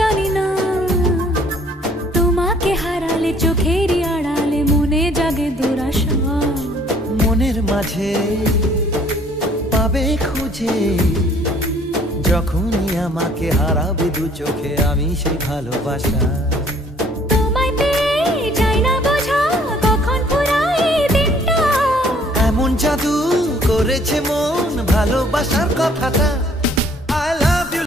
জানি না তোমাকে হারালে চোখেরই আড়ালে মনে জাগে দুরাশা, মনের মাঝে পাবে খুঁজে যখনই আমাকে হারাবে দু চোখে আমি সেই ভালোবাসা। তোমায় পেয়ে যাই না বোঝা কখন ফুরায় দিনটা, এমন জাদু করেছে মন ভালোবাসার কথাটা।